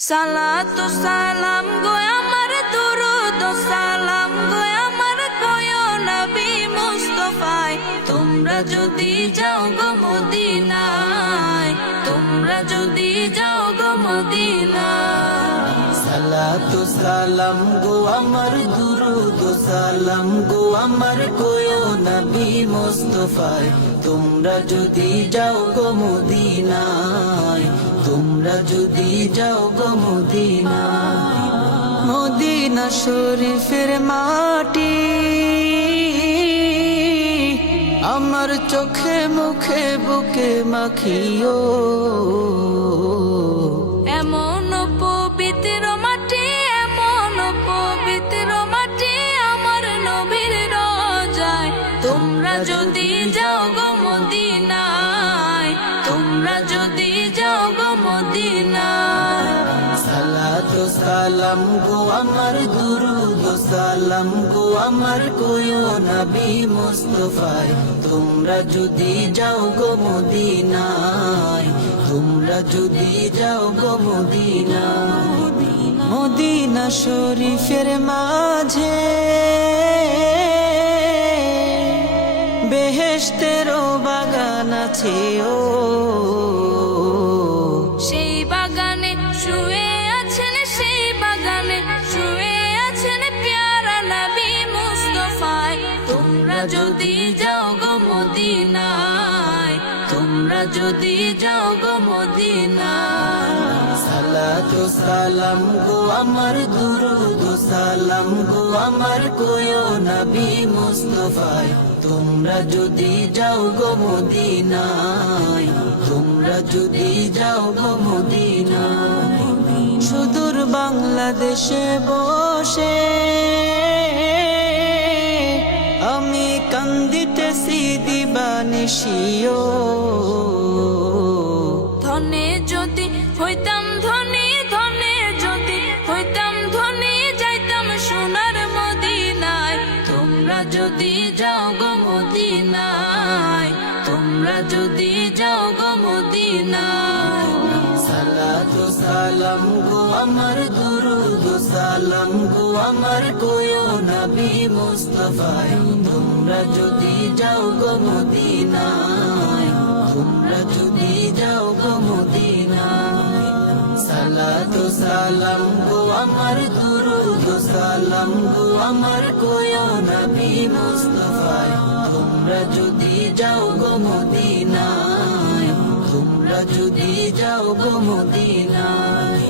সালাতু সালাম গো আমার দুরুদ সালাম গো আমার কয়ো নবী মুস্তাফায় তোমরা যদি যাও গো মদিনায় তোমরা যদি যাও গো মদিনায় সালাতু সালাম গো আমার দুরুদ সালাম গো আমার কয়ো নবী মুস্তাফায় তোমরা যদি যাও গো মদিনায় তোমরা যদি যাও গো মদিনায় মদিনা শরীফের মাটি আমার চোখে মুখে বুকে মাখিও এমন পবিত্র মাটি এমন পবিত্র মাটি আমার নবীর রোজায় তোমরা যদি যাও গো মদিনায় তোমরা যদি যাও গো মদিনায় সালাতু সালাম গো আমার দুরুদ সালাম গো আমার কয়ো নবী মুস্তাফায় তোমরা যদি যাও গো মদিনায় তোমরা যদি যাও গো মদিনায় মদিনা শরীফের মাঝে বেহেশতেরও বাগান আছে ও সেই বাগানে শুয়ে আছেন সেই বাগানে শুয়ে আছেন প্যারা নবী মুস্তাফায় তোমরা যদি যাও গো মদিনায় তোমরা যদি যাও গো মদিনায় সালাতু সালাম গো আমার দুরুদ সালাম গো আমার কয়ো নবী মুস্তাফায় তোমরা যদি যাও গো মদিনায় তোমরা যদি যাও গো মদিনায় সুদূর বাংলাদেশে বসে আমি কান্দিতেছি দিবানিশিও ধনে যদি হইতাম ধনী ধনে যদি হইতাম ধনী যাইতাম সোনার মদিনায় তোমরা যদি যাও গো মদিনায় তোমরা যদি যাও গো মদিনায় সালাতু সালাম গো আমার দুরুদ সালাম গো আমার কয়ো নবী মুস্তাফায় তোমরা যদি যাও গো মদিনায় তোমরা যদি যাও গো মদিনায় সালাতু সালাম গো আমার দুরুদ সালাম গো আমার কয়ো নবী মুস্তাফায় তোমরা যদি যাও গো মদিনায় তোমরা যদি যাও গো মদিনায়